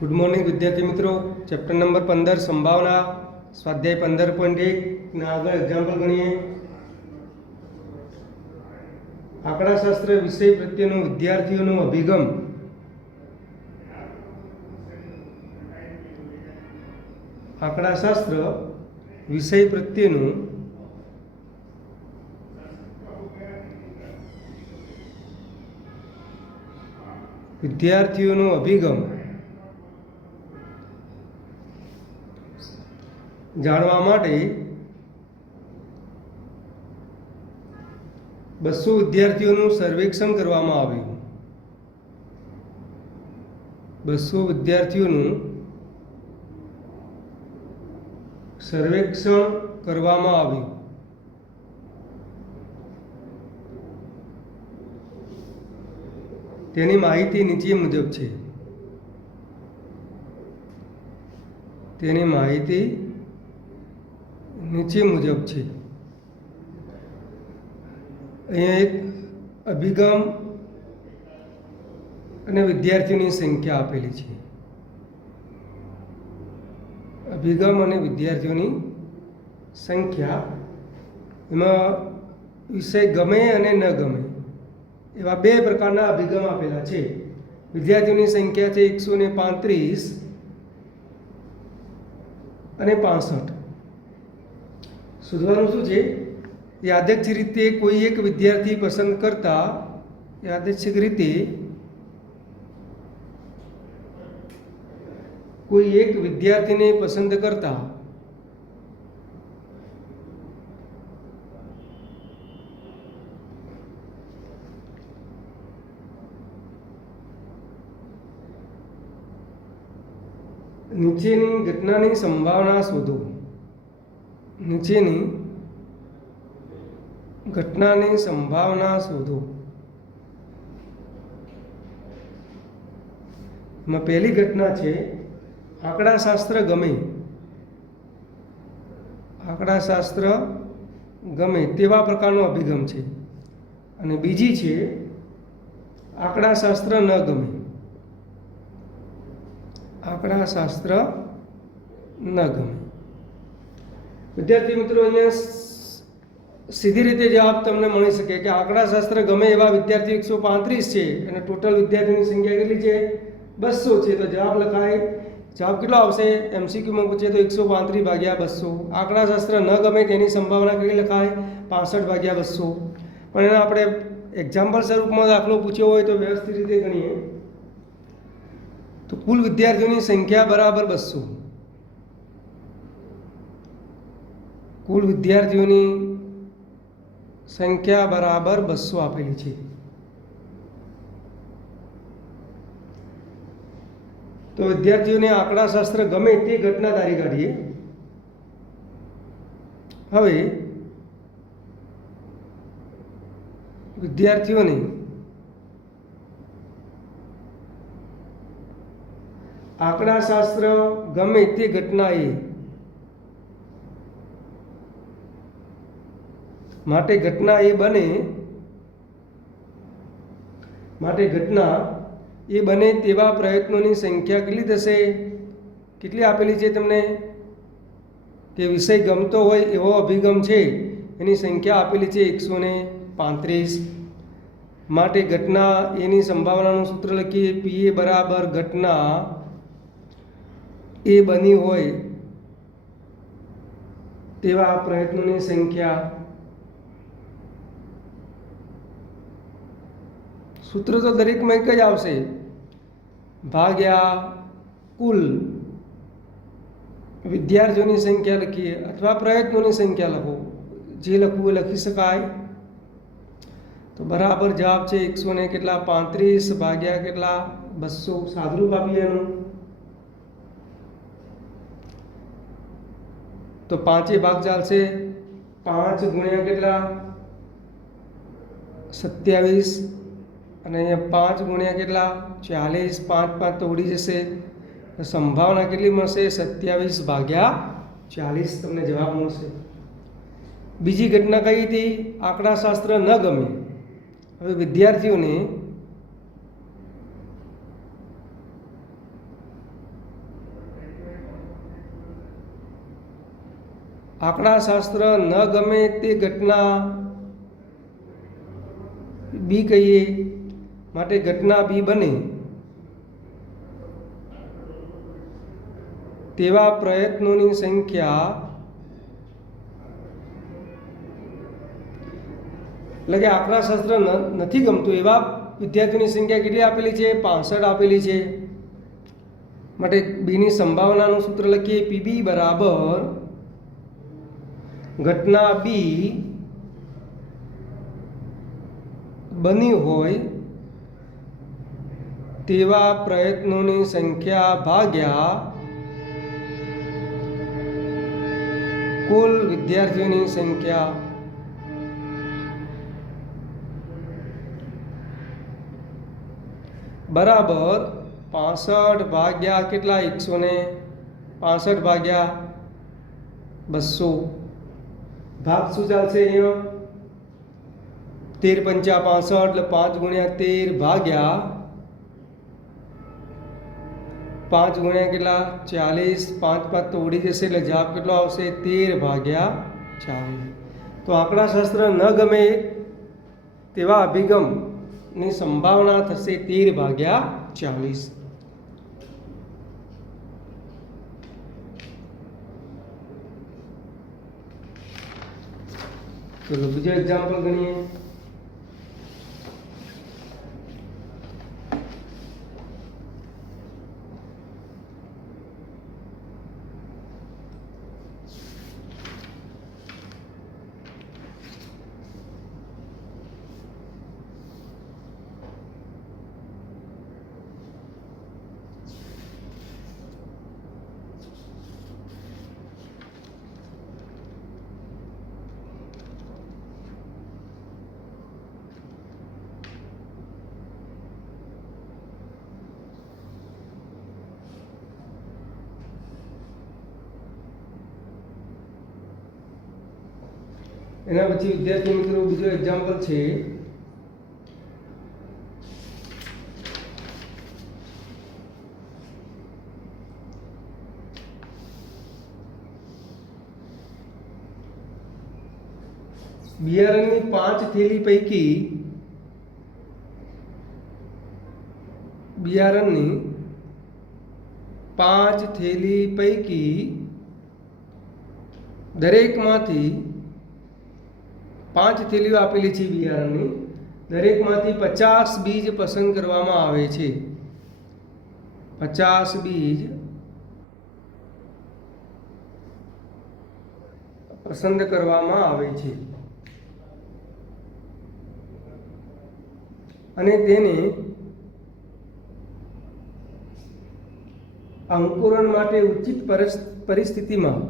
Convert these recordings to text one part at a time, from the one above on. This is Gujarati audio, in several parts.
गुड मॉर्निंग विद्यार्थी मित्रों। चैप्टर नंबर 15 संभावना स्वाध्याय 15.1 ना आगे एग्जाम्पल गणीए। आंकड़ाशास्त्र विषय प्रत्येनो विद्यार्थीओनो अभिगम आंकड़ाशास्त्र विषय प्रत्येनो विद्यार्थीओनो अभिगम जाणवा माटे 200 विद्यार्थीओनुं सर्वेक्षण करवामां आव्युं। 200 विद्यार्थीओनुं सर्वेक्षण करवामां आव्युं। तेनी माहिती नीचे मुजब छे। तेनी माहिती नीचे मुजब छे। अहींया एक अभिगम अने विद्यार्थीओनी संख्या आपेली छे। अभिगम अने विद्यार्थीओनी संख्या एमां विषय गमे अने न गमे एवा बे प्रकारना अभिगम आपेला छे। विद्यार्थीओनी संख्या छे 135 अने 65। शोधवानुं शुं छे? यादृच्छिक रीते कोई एक विद्यार्थी पसंद करता यादृच्छिक रीते कोई एक विद्यार्थी ने पसंद करता नीचेनी घटनानी संभावना शोधो। नीचेनी घटनानी संभावना शोधो। में पहली घटना है आंकड़ाशास्त्र गमे। आंकड़ाशास्त्र गमे तेवा प्रकारनो अभिगम है। अने बीजी है आंकड़ाशास्त्र न गमे। आंकड़ाशास्त्र न गमे। विद्यार्थी मित्रों अहींया सीधी रीते जवाब तमने मळी शके कि आंकड़ाशास्त्र गमे एवा विद्यार्थी 135 छे अने टोटल विद्यार्थीनी संख्या केटली छे 200 छे। तो जवाब लखाय। जवाब केटलो आवशे? एमसीक्यू में पूछे तो 135 भाग्या 200। आंकड़ाशास्त्र न गमे तेनी संभावना केटली लखाय? 65 भाग्या 200। पण एने आपणे एक्जाम्पल स्वरूपमां दाखलो पूछ्यो होय तो व्यवस्थित रीते गणीए तो कुल विद्यार्थीओनी संख्या बराबर 200। कुल विद्यार्थीओनी संख्या बराबर 200 आपेली छे। तो विद्यार्थीओने आंकड़ाशास्त्र गमे ते घटना धारी काढीए। हवे विद्यार्थीओने आंकड़ाशास्त्र गमे ते घटना ए माटे घटना ए बने तेवा प्रयत्नोनी संख्या केटली थशे? केटली आपेली छे तमने? के विषय गमतो होय एवो अभिगम छे एनी संख्या आपेली छे 135। माटे घटना एनी संभावनानुं सूत्र लखीए पीए बराबर घटना ए बनी होय तेवा प्रयत्नोनी संख्या। सूत्र तो दरेक में एक ज आवशे भाग्या कुल विद्यार्थीओनी संख्या लखीए अथवा प्रयत्नोनी संख्या लखो। जे लखवुं ए लखी शकाय। तो बराबर जवाब छे 135 भाग्या केटला 200। सादरूप आपीए एनुं तो 5 भाग चालशे। 5 गुण्या केटला 27 અને 5 ગુણ્યા કેટલા 40। 5 5 તો ઉડી જશે। તો સંભાવના કેટલી મળશે? 27 ભાગ્યા 40 તમને જવાબ મળશે। બીજી ઘટના કઈ હતી? આંકડાશાસ્ત્ર ન ગમે। હવે વિદ્યાર્થીઓને આંકડાશાસ્ત્ર ન ગમે તે ઘટના બી કહીએ, માટે ઘટના બી બને તેવા પ્રયત્નોની સંખ્યા, એટલે કે આંકડાશાસ્ત્ર નથી ગમતું એવા વિદ્યાર્થીઓની સંખ્યા કેટલી આપેલી છે? 65 આપેલી છે. માટે બીની સંભાવનાનું સૂત્ર લખીએ. પીબી બરાબર ઘટના બી બની હોય તેવા પ્રયત્નોની સંખ્યા ભાગ્યા કુલ વિદ્યાર્થીઓની સંખ્યા. બરાબર 65 ભાગ્યા કેટલા? 165 ભાગ્યા 200. ભાગ શું ચાલશે અહીંયા? 13 × 5 = 65, એટલે 5 × 13 ભાગ્યા 5 × કેટલા? 40. 5 5 તો ઉડી જશે, એટલે જવાબ કેટલો આવશે? 13 ભાગ્યા 40. તો આંકડાશાસ્ત્ર ન ગમે તેવા અભિગમની સંભાવના થશે 13 ભાગ્યા 40. ચલો બીજો એક્ઝામ્પલ ગણીએ. એના પછી વિદ્યાર્થી મિત્રો બીજો એક્ઝામ્પલ છે. બિયારણની 5 થેલી પૈકી બિયારણની 5 થેલી પૈકી દરેકમાંથી 5 થેલીઓ આપેલી છે બિયારણની, દરેકમાંથી 50 બીજ પસંદ કરવામાં આવે છે. 50 બીજ પસંદ કરવામાં આવે છે અને તેને અંકુરણ માટે ઉચિત પરિસ્થિતિમાં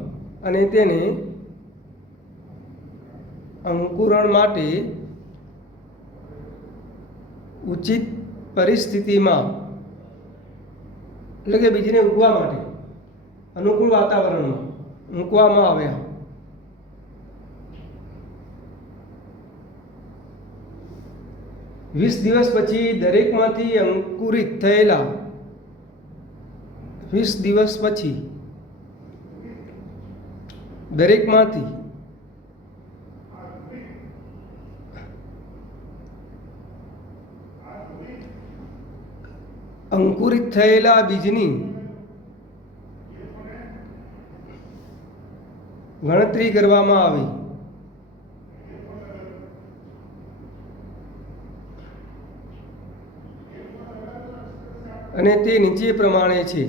અંકુરણ માટે ઉચિત પરિસ્થિતિમાં, એટલે કે બીજને ઉગવા માટે અનુકૂળ વાતાવરણમાં મૂકવામાં આવ્યા. વીસ દિવસ પછી દરેકમાંથી અંકુરિત થયેલા 20 દિવસ પછી દરેકમાંથી અંકુરિત થયેલા બીજની ગણતરી કરવામાં આવી. અને તે નીચે પ્રમાણે છે.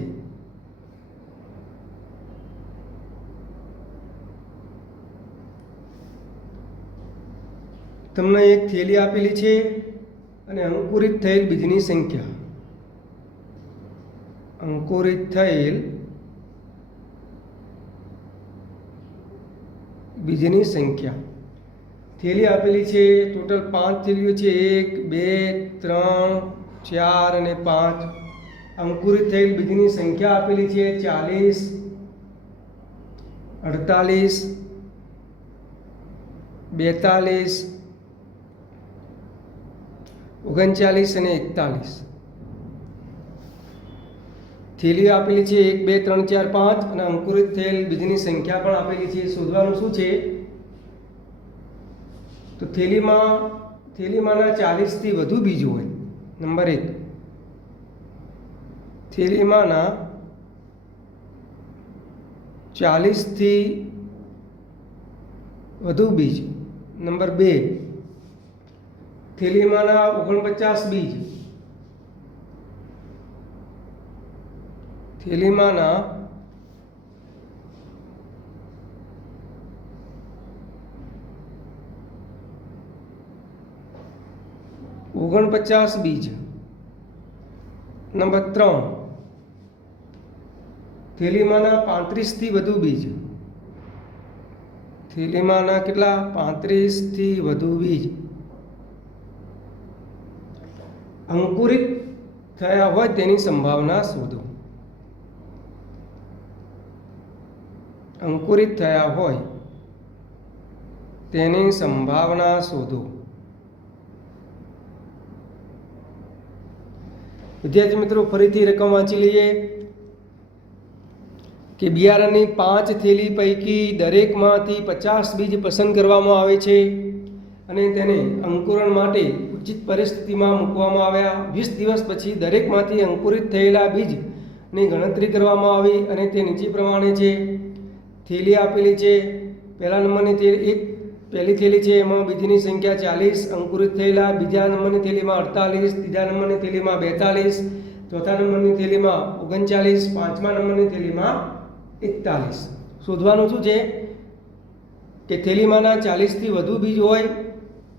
તમને એક થેલી આપેલી છે અને અંકુરિત થયેલ બીજની સંખ્યા. અંકુરિત થયેલ બીજની સંખ્યા. થેલી આપેલી છે, ટોટલ 5 થેલીઓ છે. 1 2 3 4 અને 5. અંકુરિત થયેલ બીજની સંખ્યા આપેલી છે 40 48 42 39 અને 41. થેલીઓ આપેલી છે 1 2 3 4 5 અને અંકુરિત થયેલ બીજની સંખ્યા પણ આપેલી છે. શોધવાનું શું છે? તો થેલીમાંના 40 થી વધુ બીજ હોય. નંબર 1, થેલીમાંના 40 થી વધુ બીજ. નંબર 2, થેલીમાંના 49 બીજ. થેલીમાંના 49 બીજ. નંબર 3, થેલીમાંના 35 થી વધુ બીજ. થેલીમાંના કેટલા? 35 થી વધુ બીજ અંકુરિત થયા હોય તેની સંભાવના શોધો. અંકુરિત થયા હોય તેની સંભાવના શોધો. વિદ્યાર્થી મિત્રો, ફરીથી રકમ વાંચી લઈએ કે બિયારણની 5 થેલી પૈકી દરેકમાંથી 50 બીજ પસંદ કરવામાં આવે છે અને તેને અંકુરણ માટે ઉચિત પરિસ્થિતિમાં મૂકવામાં આવ્યા. 20 દિવસ પછી દરેકમાંથી અંકુરિત થયેલા બીજની ગણતરી કરવામાં આવી અને તે નીચે પ્રમાણે છે. થેલી આપેલી છે. પહેલા નંબરની પહેલી થેલી છે, એમાં બીજની સંખ્યા 40 અંકુરિત થયેલા. બીજા નંબરની થેલીમાં 48, ત્રીજા નંબરની થેલીમાં 42, ચોથા નંબરની થેલીમાં 39, પાંચમા નંબરની થેલીમાં 41. શોધવાનું શું છે કે થેલીમાંના 40 થી વધુ બીજ હોય,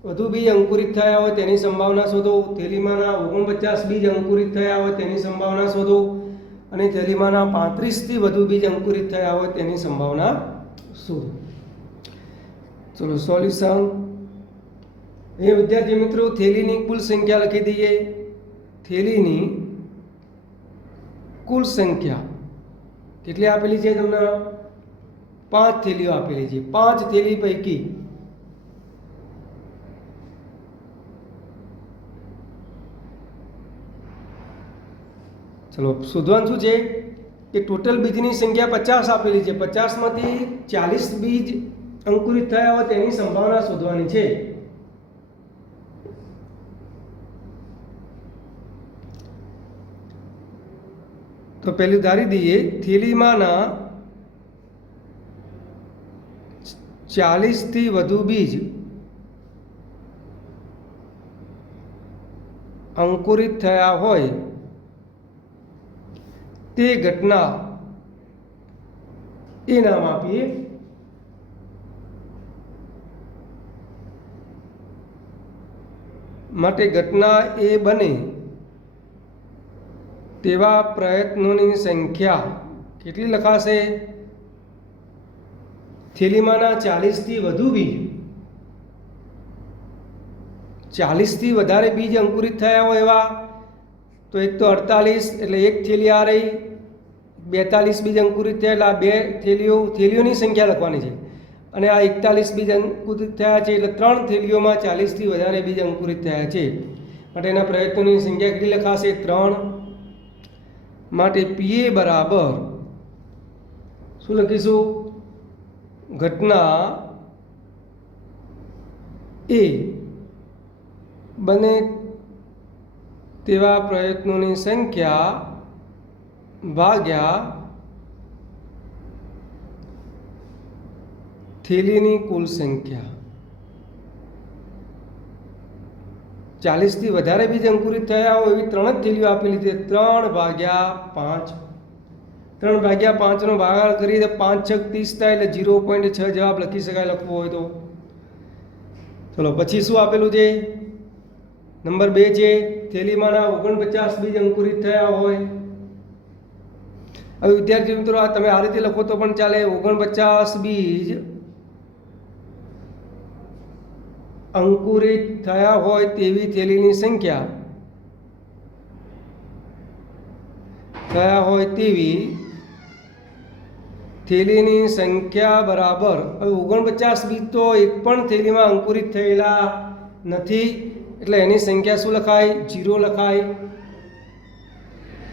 વધુ બીજ અંકુરિત થયા હોય તેની સંભાવના શોધો. થેલીમાંના 49 બીજ અંકુરિત થયા હોય તેની સંભાવના શોધો અને થેલીમાંના 35 થી વધુ બીજ અંકુરિત થયા હોય તેની સંભાવના શોધો. ચલો સોલ્યુશન. એ વિદ્યાર્થી મિત્રો, થેલીની કુલ સંખ્યા લખી દઈએ. થેલીની કુલ સંખ્યા કેટલી આપેલી છે તમને? 5 થેલીઓ આપેલી છે. 5 થેલી પૈકી ચલો શોધવાનું શું છે કે ટોટલ બીજની સંખ્યા 50 આપેલી છે. 50માંથી 40 બીજ અંકુરિત થયા હોય તેની સંભાવના શોધવાની છે. તો પહેલું ધારી દઈએ, થેલીમાંના 40 થી વધુ બીજ અંકુરિત થયા હોય તે ઘટના એ નામ આપીએ. માટે ઘટના એ બને તેવા પ્રયત્નોની સંખ્યા કેટલી લખાશે? થેલીમાંના 40 થી વધુ બીજ, 40 થી વધારે બીજ અંકુરિત થયા હોય એવા, તો એક તો 48 એટલે એક થેલી આ રહી. 42 બીજ અંકુરિત થયા એટલે આ 2 થેલીઓની સંખ્યા લખવાની છે અને આ 41 બીજ અંકુરિત થયા છે એટલે 3 થેલીઓમાં 40 થી વધારે બીજ અંકુરિત થયા છે. માટે એના પ્રયત્નોની સંખ્યા કેટલી લખાશે? 3. માટે PA બરાબર શું લખીશું? ઘટના એ બને તેવા પ્રયત્નોની સંખ્યા ભાગ્યા થેલીની કુલ સંખ્યા. 40 થી વધારે બીજ અંકુરિત થયા હોય એવી 3 જ થેલીઓ આપેલી છે. 3/5. 3/5 નો ભાગાકાર કરીએ તો 5 6 30 થાય એટલે 0.6 જવાબ લખી શકાય, લખવો હોય તો. ચલો પછી શું આપેલું છે? નંબર 2 છે, થેલીમાંના 49 બીજ અંકુરિત થયા હોય. હવે વિદ્યાર્થી મિત્રો, આ તમે આ રીતે લખો તો પણ ચાલે. 49 બીજ અંકુરિત થયા હોય તેવી થેલીની સંખ્યા થેલીની સંખ્યા બરાબર. હવે 49 બીજ તો એક પણ થેલીમાં અંકુરિત થયેલા નથી એટલે એની સંખ્યા શું લખાય? 0 લખાય.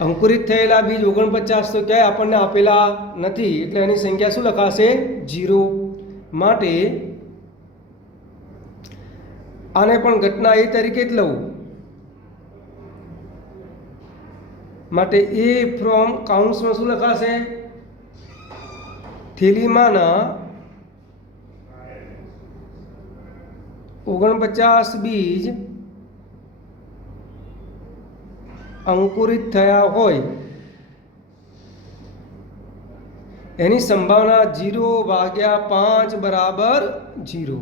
અંકુરિત થયેલા બીજ 49 તો ક્યાંય આપણને આપેલા નથી, એટલે એની સંખ્યા શું લખાશે? 0. માટે આને પણ ઘટના એ તરીકે જ લઉં. માટે એ ફ્રોમ કાઉન્સમાં શું લખાશે? થેલીમાંના 49 બીજ અંકુરિત થયા હોય એની સંભાવના 0/5 બરાબર 0.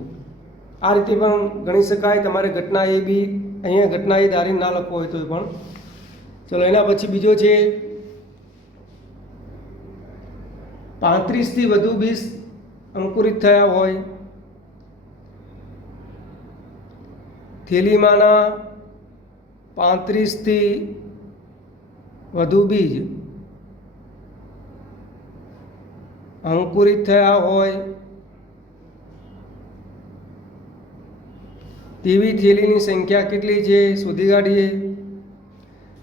આ રીતે પણ ગણી શકાય. તમારે ઘટના એ બી અહીંયા ઘટના એ ધારી ના લખવો હોય તો પણ ચલો. એના પછી બીજો છે 35 થી વધુ બીજ અંકુરિત થયા હોય. થેલીમાંના 35 થી વધુ બીજ અંકુરિત થયા હોય તેવી થેલીની સંખ્યા કેટલી છે શોધી કાઢીએ.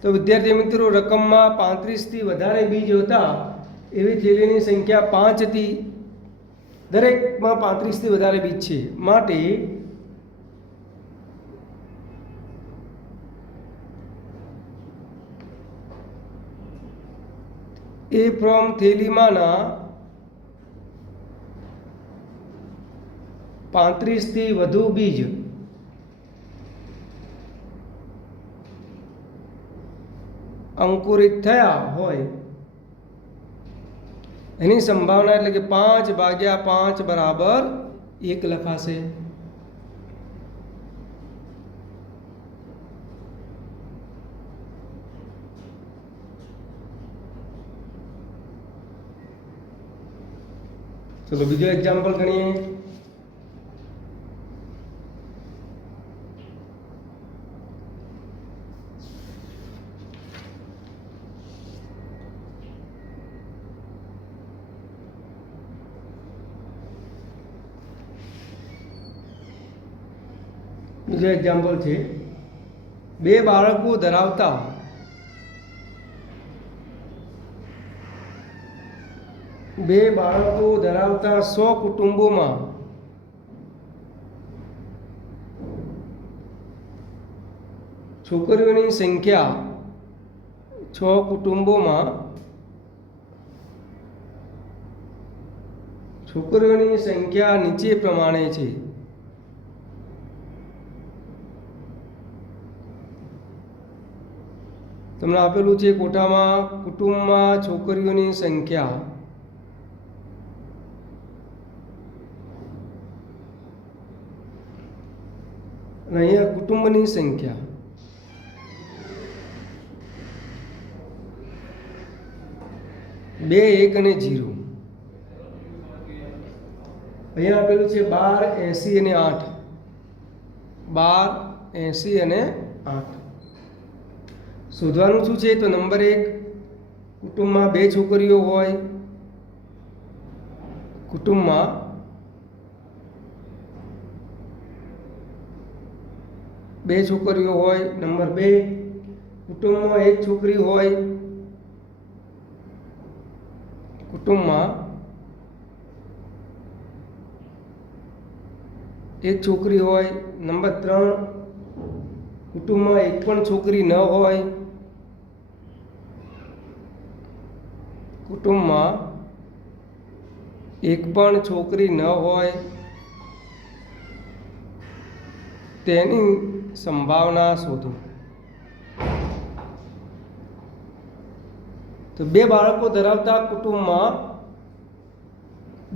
તો વિદ્યાર્થી મિત્રો, રકમમાં 35 થી વધારે બીજ હતા એવી થેલીની સંખ્યા 5 હતી. દરેકમાં 35 થી વધારે બીજ છે. માટે એ ફ્રોમ થેલીમાંના 35 થી વધુ બીજ અંકુરિત થયા હોય એની સંભાવના એટલે કે 5/5 બરાબર 1 લખાશે. ચલો બીજો એક્ઝામ્પલ ગણીએ. બીજો એક્ઝામ્પલ છે 2 બાળકો ધરાવતા બે બાળકો ધરાવતા 100 કુટુંબોમાં છોકરીઓની સંખ્યા 6 કુટુંબોમાં છોકરીઓની સંખ્યા નીચે પ્રમાણે છે. તમને આપેલું છે કોઠામાં કુટુંબમાં છોકરીઓની સંખ્યા અને અહીંયા કુટુંબની સંખ્યા. બે 1 અને 0. અહીંયા આપેલું છે 12, 80 અને 8. 12, 80 અને 8. શોધવાનું શું છે? તો નંબર 1, કુટુંબમાં 2 છોકરીઓ હોય. કુટુંબમાં બે છોકરીઓ હોય. નંબર 2, કુટુંબમાં 1 છોકરી હોય. કુટુંબમાં 1 છોકરી હોય. નંબર 3, કુટુંબમાં 1 પણ છોકરી ન હોય. કુટુંબમાં 1 પણ છોકરી ન હોય તેની સંભાવના શોધો. તો 2 બાળકો ધરાવતા કુટુંબમાં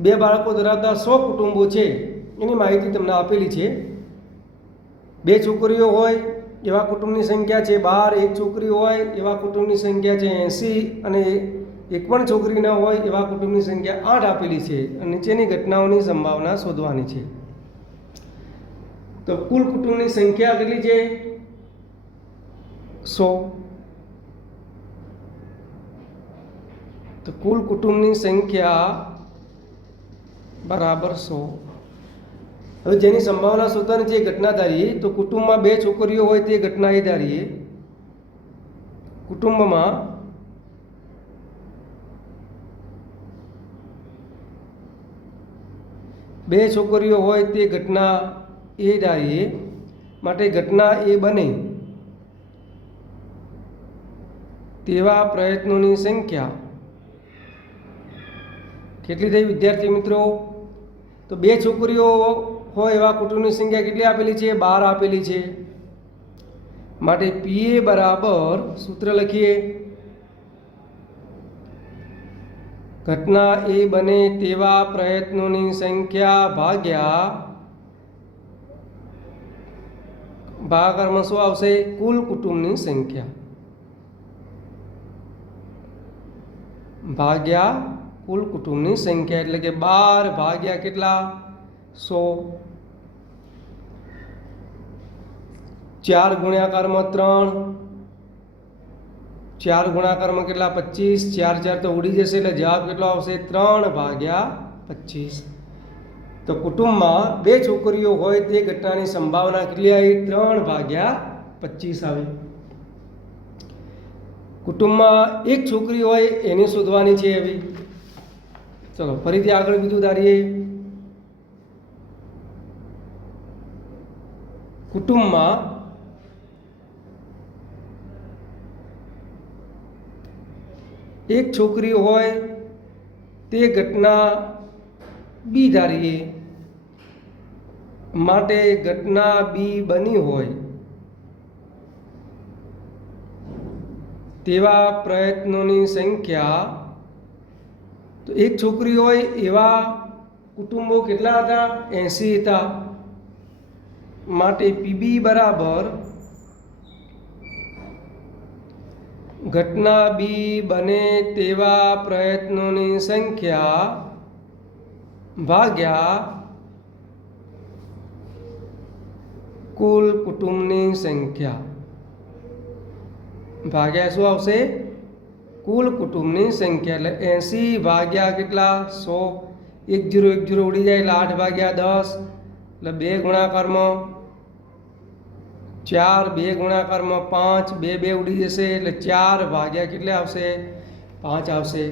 2 બાળકો ધરાવતા 100 કુટુંબો છે એની માહિતી તમને આપેલી છે. 2 છોકરીઓ હોય એવા કુટુંબની સંખ્યા છે 12. 1 છોકરી હોય એવા કુટુંબની સંખ્યા છે 80 અને 1 પણ છોકરી ન હોય એવા કુટુંબની સંખ્યા 8 આપેલી છે. અને નીચેની ઘટનાઓની સંભાવના શોધવાની છે. તો કુલ કુટુંબની સંખ્યા કેટલી છે? 100. તો કુલ કુટુંબની સંખ્યા બરાબર 100. હવે જેની સંભાવના શોધવાની છે ઘટના ધારીએ. તો કુટુંબમાં 2 છોકરીઓ હોય તે ઘટના એ ધારીએ. કુટુંબમાં બે છોકરીઓ હોય તે ઘટના એ ધારીએ, માટે ઘટના એ બને તેવા પ્રયત્નોની સંખ્યા કેટલી થઈ વિદ્યાર્થી મિત્રો? તો બે છોકરીઓ હોય એવા કુટુંબની સંખ્યા કેટલી આપેલી છે? 12 આપેલી છે. માટે પીએ બરાબર સૂત્ર લખીએ, ઘટના એ બને તેવા પ્રયત્નોની સંખ્યા ભાગ્યા ભાગાકારમાં શું આવશે? કુલ કુટુંબની સંખ્યા ભાગ્યા કુલ કુટુંબની સંખ્યા, એટલે કે 12 ભાગ્યા કેટલા? 100. 4 ગુણ્યાકારમાં 3, 4 ગુણાકારમાં કેટલા? 25. 4 4 તો ઉડી જશે એટલે જવાબ કેટલો આવશે? 3 ભાગ્યા 25. તો કુટુંબમાં બે છોકરીઓ હોય તે ઘટનાની સંભાવના કેટલી આવી? 3 ભાગ્યા 25 આવી. કુટુંબમાં એક છોકરી હોય એની શોધવાની છે એવી. ચલો ફરીથી આગળ બીજું ધારીએ. કુટુંબમાં એક છોકરી હોય તે ઘટના બી ધારીએ, માટે ઘટના બી બની હોય તેવા પ્રયત્નોની સંખ્યા. તો એક છોકરી હોય એવા કુટુંબો કેટલા હતા? 80 હતા. માટે પીબી બરાબર ઘટના બી બને તેવા પ્રયત્નોની સંખ્યા ભાગ્યા કુલ કુટુંબની સંખ્યા. ભાગ્યા શું આવશે? કુલ કુટુંબની સંખ્યા. એટલે 80 ભાગ્યા કેટલા? 100. 1 0 1 0 ઉડી જાય એટલે 8 ભાગ્યા 10, એટલે 2 ગુણાકારમાં 4, 2 ગુણાકારમાં 5, 2 2 ઉડી જશે એટલે 4 ભાગ્યા કેટલે આવશે? 5 આવશે.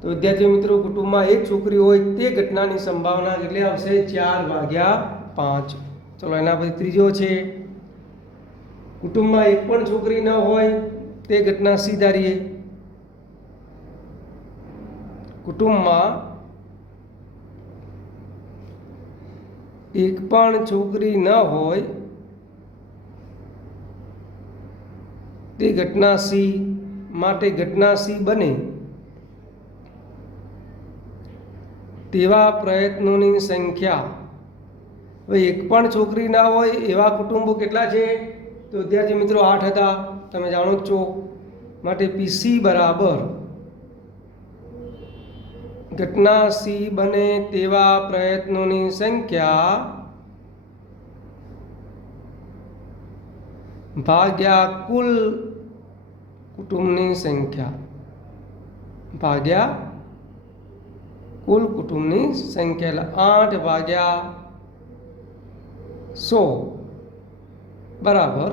તો વિદ્યાર્થી મિત્રો કુટુંબમાં એક છોકરી હોય તે ઘટનાની સંભાવના કેટલી આવશે? 4 ભાગ્યા 5. ચલો એના પછી ત્રીજો છે, કુટુંબમાં એક પણ છોકરી ન હોય તે ઘટના સી ધારીએ. કુટુંબમાં એક પણ છોકરી ન હોય તે ઘટના સી, માટે ઘટના સી બને તેવા પ્રયત્નોની સંખ્યા. હવે એક પણ છોકરી ના હોય એવા કુટુંબો કેટલા છે? તો વિદ્યાર્થી મિત્રો 8 હતા, તમે જાણો જ છો. માટે પીસી બરાબર ઘટના સી બને તેવા પ્રયત્નોની સંખ્યા ભાગ્યા કુલ કુટુંબની સંખ્યા ભાગ્યા કુલ કુટુંબની સંખ્યા. એટલે 8 ભાગ્યા 100 બરાબર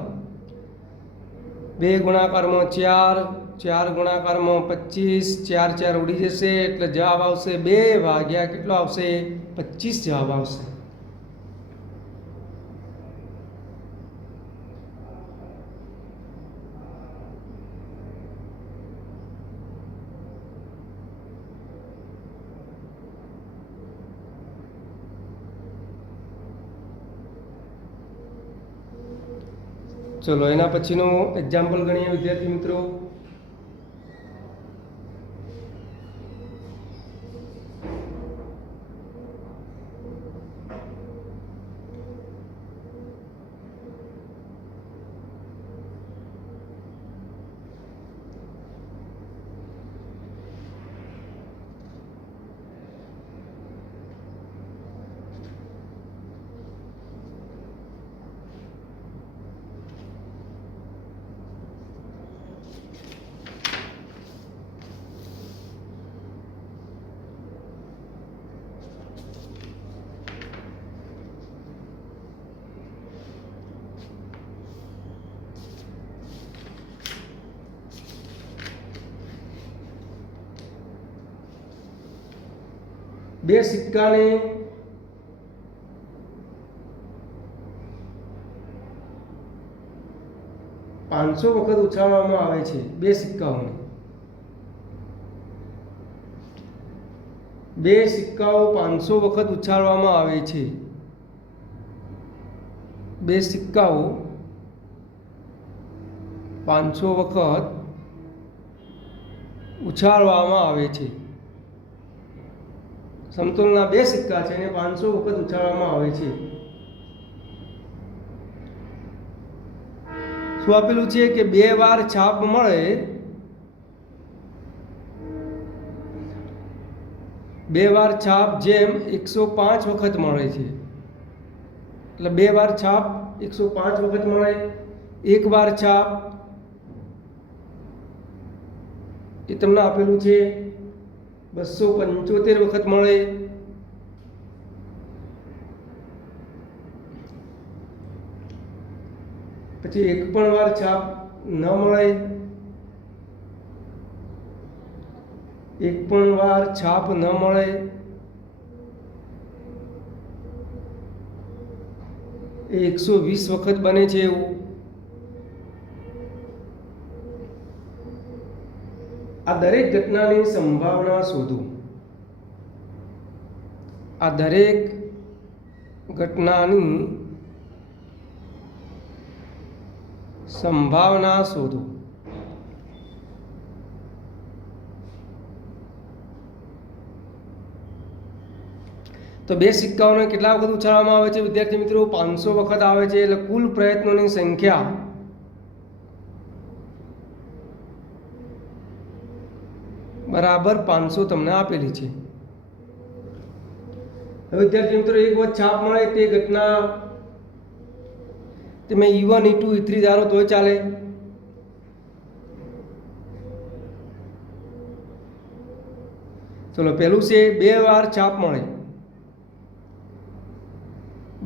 2 ગુણાકારમાં 4, 4 ગુણાકારમાં 25, 4 4 ઉડી જશે એટલે જવાબ આવશે 2 ભાગ્યા કેટલો આવશે? 25 જવાબ આવશે. ચલો એના પછીનું એક્ઝામ્પલ ગણીએ વિદ્યાર્થી મિત્રો. બે સિક્કાને 500 વખત ઉછાળવામાં આવે છે બે સિક્કાઓને, બે સિક્કાઓ 500 વખત ઉછાળવામાં આવે છે, બે સિક્કાઓ 500 વખત ઉછાળવામાં આવે છે. સમતોલના બે સિક્કા છે અને 500 વખત ઉછાળવામાં આવે છે. શું આપેલું છે કે 2 વાર છાપ મળે, 2 વાર છાપ જેમ 105 વખત મળે છે. એટલે 2 વાર છાપ 105 વખત મળે, 1 વાર છાપ એ તમને આપેલું છે 275 વખત મળે, પછી એક પણ વાર છાપ ન મળે, એક પણ વાર છાપ ન મળે, એ 120 વખત બને છે એવું. આ દરેક ઘટનાની સંભાવના શોધો. આ દરેક ઘટનાની સંભાવના શોધો. તો બે સિક્કાઓને કેટલા વખત ઉછાળવામાં આવે છે વિદ્યાર્થી મિત્રો? 500 વખત આવે છે. એટલે કુલ પ્રયત્નોની સંખ્યા બરાબર 500 તમને આપેલી છે. હવે વિદ્યાર્થી મિત્રો એક વખત છાપ મળે તે ઘટના તમે E1 E2 E3 ધારો તો ચાલે. ચલો પહેલું છે 2 વાર છાપ મળે.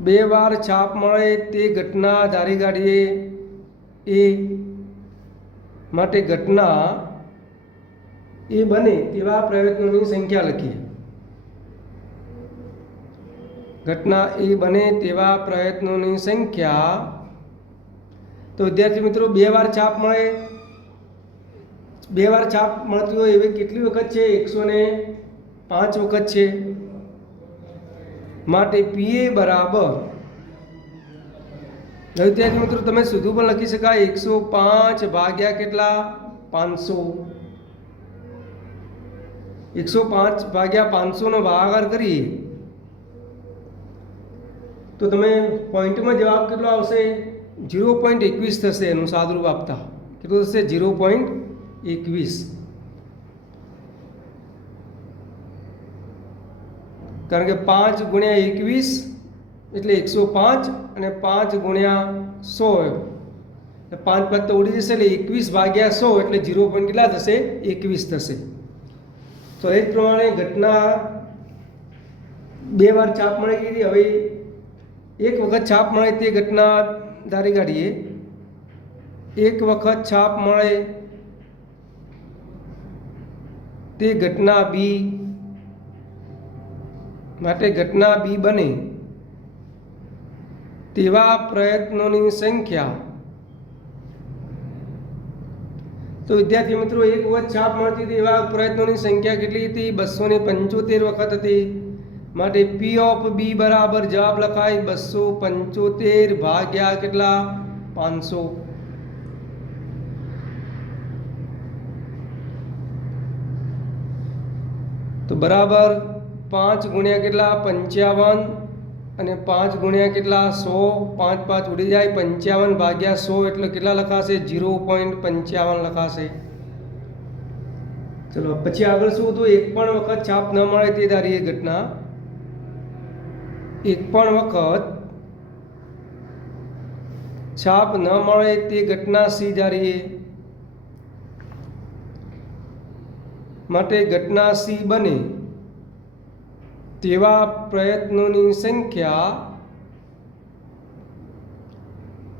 2 વાર છાપ મળે તે ઘટના ધારી કાઢીએ એ માટે ઘટના એ બને તેવા પ્રયત્નોની સંખ્યા લખીએ. ઘટના એ બને તેવા પ્રયત્નોની સંખ્યા. તો વિદ્યાર્થી મિત્રો 2 વાર છાપ મળે, 2 વાર છાપ મળતી હોય એવી કેટલી વખત છે? 105 વખત છે. માટે PA બરાબર, વિદ્યાર્થી મિત્રો તમે સીધું પણ લખી શકાય 105 ભાગ્યા કેટલા? 500. 105 ભાગ્યા 500 નો ભાગાકાર કરીએ તો તમે પોઈન્ટમાં જવાબ કેટલો આવશે? 0.21 થશે. એનું સાદુરૂપ આપતા કેટલું થશે? 0.21. કારણ કે 5 ગુણ્યા 21 એટલે 105 અને 5 ગુણ્યા 100 એટલે 5 5 તો ઉડી જશે એટલે 21 ભાગ્યા 100 એટલે 0. કેટલા થશે? 21 થશે. તો એ જ પ્રમાણે ઘટના 2 વાર છાપ મળી ગઈ. હવે એક વખત છાપ મળે તે ઘટના ધારી કાઢીએ. એક વખત છાપ મળે તે ઘટના બી માટે ઘટના બી બને તેવા પ્રયત્નોની સંખ્યા. તો વિદ્યાર્થી મિત્રો એક વખત છાપ મળતી હતી એવા પ્રયત્નોની સંખ્યા કેટલી હતી? 275 વખત હતી. માટે P ઓફ B બરાબર જવાબ લખાય 275 ભાગ્યા કેટલા? 500. તો બરાબર 5 ગુણ્યા કેટલા? 55 અને 5 ગુણ્યા કેટલા? 100. 5 5 ઉડી જાય. 55 ભાગ્યા 100 એટલે કેટલા લખાશે? 0.55 લખાશે. ચલો પછી આગળ શું હતું? એક પણ વખત છાપ ન મળે તે ધારીએ ઘટના. એક પણ વખત છાપ ન મળે તે ઘટના સી ધારીએ. માટે ઘટના સી બને તેવા પ્રયત્નોની સંખ્યા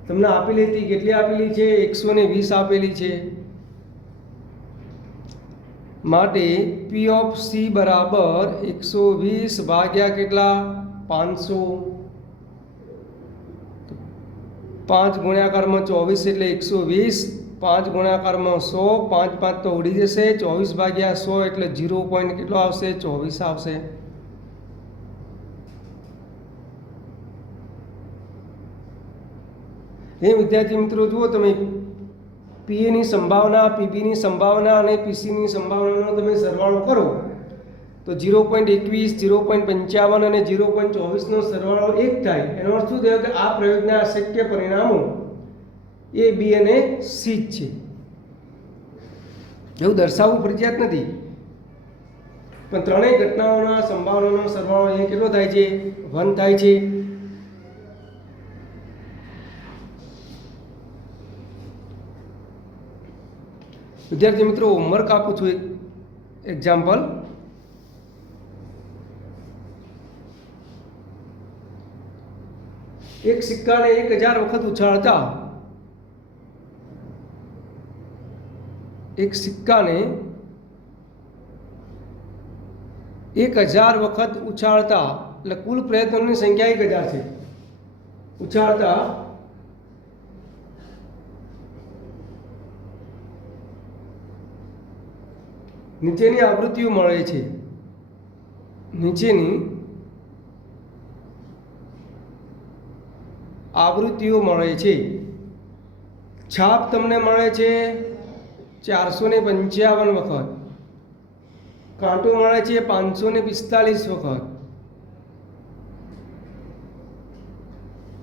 તમને આપેલી હતી. કેટલી આપેલી છે? 120 આપેલી છે. માટે P ઓફ C બરાબર 120 ભાગ્યા કેટલા? 500. 5 ગુણાકારમાં 24 એટલે 120, 5 ગુણાકારમાં 100, 5 5 તો ઉડી જશે, 24 ભાગ્યા 100 એટલે 0 પોઈન્ટ કેટલો આવશે? 24 આવશે. એ વિદ્યાર્થી મિત્રો જુઓ તમે, પીએની સંભાવના, પીબીની સંભાવના અને પીસીની સંભાવનાનો તમે સરવાળો કરો તો 0.21, 0.55 અને 0.24નો સરવાળો 1 થાય. એનો અર્થ શું થયો કે આ પ્રયોગના શક્ય પરિણામો એ, બી અને સી જ છે. એવું દર્શાવવું ફરજિયાત નથી, પણ ત્રણેય ઘટનાઓના સંભાવનાનો સરવાળો અહીંયા કેટલો થાય છે? 1 થાય છે. વિદ્યાર્થી મિત્રો હોમવર્ક આપું છું એક એક્ઝામ્પલ. એક સિક્કાને 1000 વખત ઉછાળતા, એક સિક્કાને 1000 વખત ઉછાળતા એટલે કુલ પ્રયત્નોની સંખ્યા 1000 છે. ઉછાળતા નીચેની આવૃત્તિઓ મળે છે. નીચેની આવૃત્તિઓ મળે છે. છાપ તમને મળે છે 455 વખત, કાંટો મળે છે 545 વખત.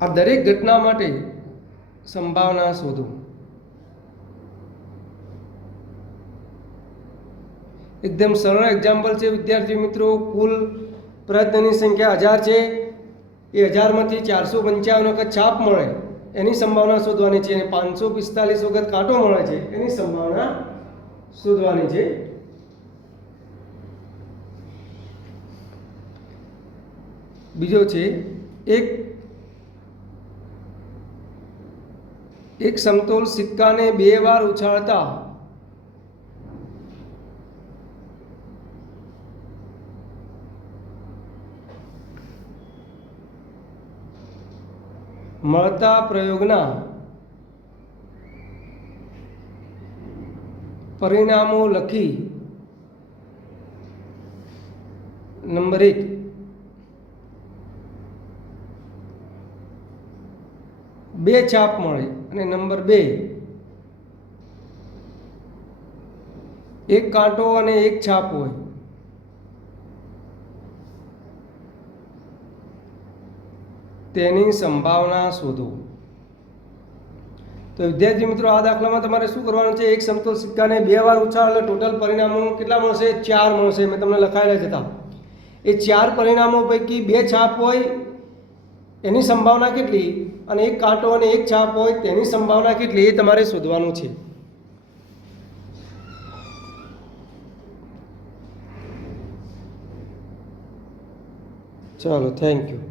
આ દરેક ઘટના માટે સંભાવના શોધો. એકદમ સરળ એક્ઝામ્પલ છે વિદ્યાર્થી મિત્રો. કુલ પ્રયત્નની સંખ્યા 1000 છે. એ 1000માંથી 455 વખત છાપ મળે એની સંભાવના શોધવાની છે, અને 545 વખત કાંટો મળે છે એની સંભાવના શોધવાની છે. બીજો છે એક સમતોલ સિક્કાને 2 વાર ઉછાળતા મળતા પ્રયોગના પરિણામો લખી. નંબર 1, બે છાપ મળે. અને નંબર 2, એક કાંટો અને એક છાપ હોય. તેની સંભાવના શોધો. તો વિદ્યાર્થી મિત્રો આ દાખલામાં તમારે શું કરવાનું છે? એક સમતોલ સિક્કાને 2 વાર ઉછાળ એટલે ટોટલ પરિણામો કેટલા મળશે? 4 મળશે. મેં તમને લખાયેલા જ હતા. એ 4 પરિણામો પૈકી 2 છાપ હોય એની સંભાવના કેટલી, અને એક કાંટો અને એક છાપ હોય તેની સંભાવના કેટલી, એ તમારે શોધવાનું છે. ચાલો, થેન્ક યુ.